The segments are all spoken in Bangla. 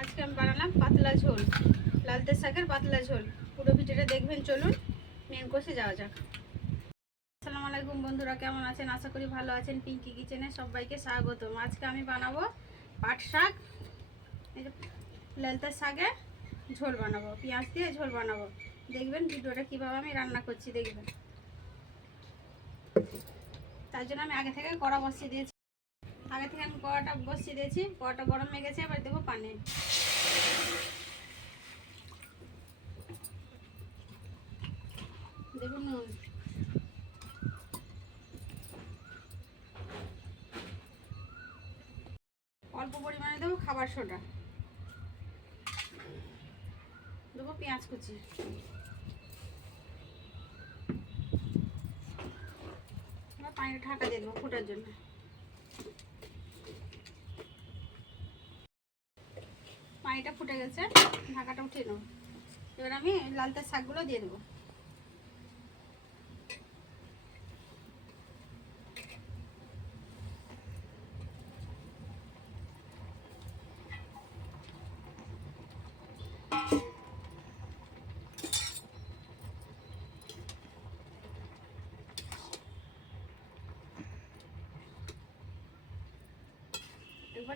আজকে আমি বানালাম পাতলা ঝোল লালতে শাকের পাতলা ঝোল। পুরো ভিডিওটা দেখবেন, চলুন মেন কোর্সে যাওয়া যাক। আসসালামু আলাইকুম বন্ধুরা, কেমন আছেন? আশা করি ভালো আছেন। পিঙ্কি কিচেনে সবাইকে স্বাগতম। আজকে আমি বানাবো পাট শাক লালতে শাকের ঝোল বানাবো, পেঁয়াজ দিয়ে ঝোল বানাবো। দেখবেন ভিডিওটা কীভাবে আমি রান্না করছি, দেখবেন। তার জন্য আমি আগে থেকে কড়া বসিয়ে দিয়েছি। আগে থেকে আমি কড়াটা বসিয়ে দিয়েছি কড়াটা গরম হয়ে গেছে, এবার দেবো পানি। দেবো নুন। অল্প পরিমাণে দেবো খাবার সোডা। দেবো পেঁয়াজ কুচি। পানিটা ঢাকা দিয়ে দেবো ফোটার জন্য। পানিটা ফুটে গেছে, ঢাকাটা উঠিয়ে নেব। এবার আমি লালতে শাকগুলো দিয়ে দেবো।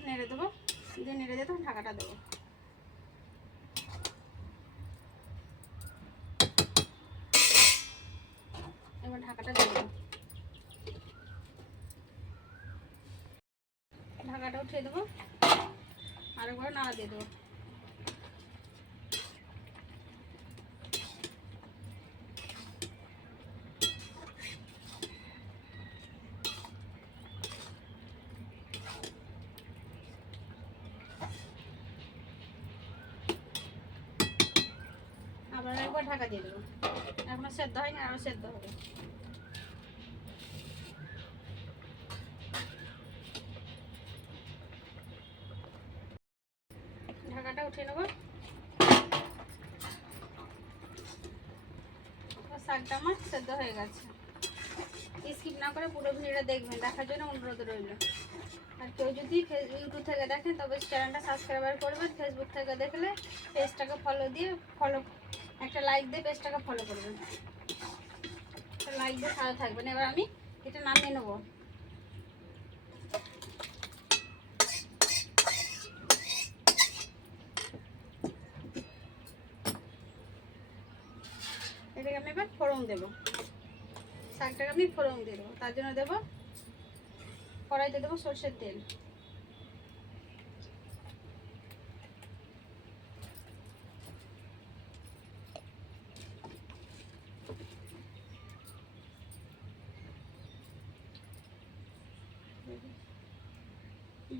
নেড়ে দেবো, দিয়ে নেড়ে দিয়ে তখন ঢাকাটা দেবো। উঠিয়ে দেবো। আর একবার নাড়া দিয়ে দেবো। আবার একবার ঢাকা দিয়ে দেবো। এখনও সেদ্ধ হয়নি আরও সেদ্ধ হবে ঢাকাটা উঠিয়ে নেব। শাকটা আমার সেদ্ধ হয়ে গেছে। স্কিপ না করে পুরো ভিডিওটা দেখবেন, দেখার জন্য অনুরোধ রইল। আর কেউ যদি ইউটিউব থেকে দেখেন, তবে চ্যানেলটা সাবস্ক্রাইবার করবেন ফেসবুক থেকে দেখলে পেজটাকে ফলো দিয়ে ফলো একটা লাইক দিয়ে পেজটাকে ফলো করবেন। লাইক দিয়ে সাথে থাকবেন। এবার আমি এটা নামিয়ে নেব। এটাকে আমি এবার ফোড়ন দেবো। শাকটাকে আমি ফোড়ন দেবো। তার জন্য দেবো, কড়াইতে দেবো সর্ষের তেল।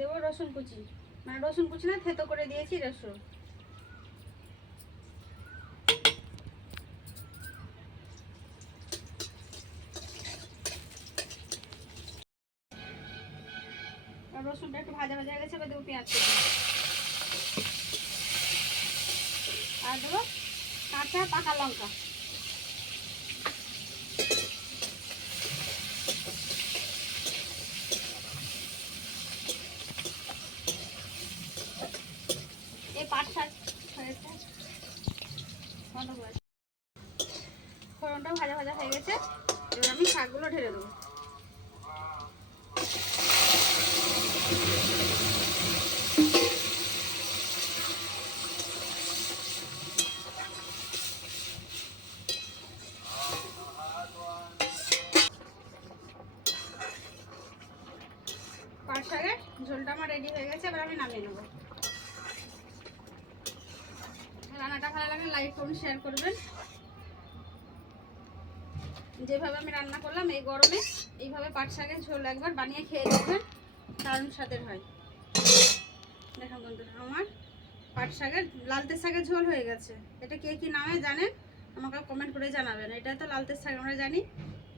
দেবো রসুন কুচি। মানে রসুন কুচি না, থেতো করে দিয়েছি রসুন। আর রসুনটা একটু ভাজা ভাজা গেছে, এবার দেবো পেঁয়াজ আর দেবো কাঁচা পাকা লঙ্কা। এই পাট শাক হয়েছে। ফোড়নটাও ভাজা ভাজা হয়ে গেছে। এবার আমি শাকগুলো ঢেলে দেবো। ঝোলটা আমার রেডি হয়ে গেছে, এবার আমি নামিয়ে নেব। রান্নাটা ভালো লাগলে লাইক করুন শেয়ার করবেন। যেভাবে আমি রান্না করলাম এই গরমে, এইভাবে পাট শাকের ঝোল একবার বানিয়ে খেয়ে দেখবেন, দারুণ স্বাদের হয়। দেখুন বন্ধুরা, আমার পাট শাকের লালতে শাকের ঝোল হয়ে গেছে। এটা কে কি নামে জানেন? আমাকে কমেন্ট করে জানাবেন। এটা তো লালতে শাক, আমরা জানি।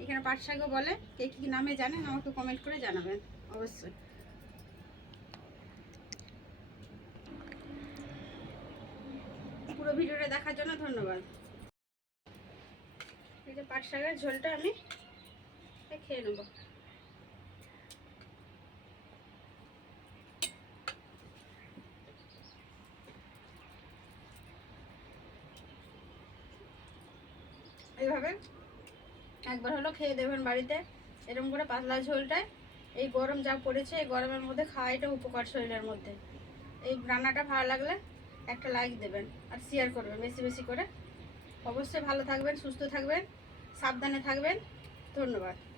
এখানে পাট শাকও বলে, কে কি নামে জানেন? আমাকে কমেন্ট করে জানাবেন, অবশ্যই। ভিডিওটা দেখার জন্য ধন্যবাদ। এই যে পাট শাকের ঝোলটা আমি খেয়ে নেব। এইভাবে একবার হলো খেয়ে দেবেন বাড়িতে। এরকম করে পাতলা ঝোলটায় এই গরম যা পড়েছে, এই গরমের মধ্যে খাওয়া এটা উপকার শরীরের মধ্যে। এই রান্নাটা ভালো লাগলে একটা লাইক দেবেন আর শেয়ার করবেন, বেশি বেশি করে। অবশ্যই ভালো থাকবেন, সুস্থ থাকবেন, সাবধানে থাকবেন। ধন্যবাদ।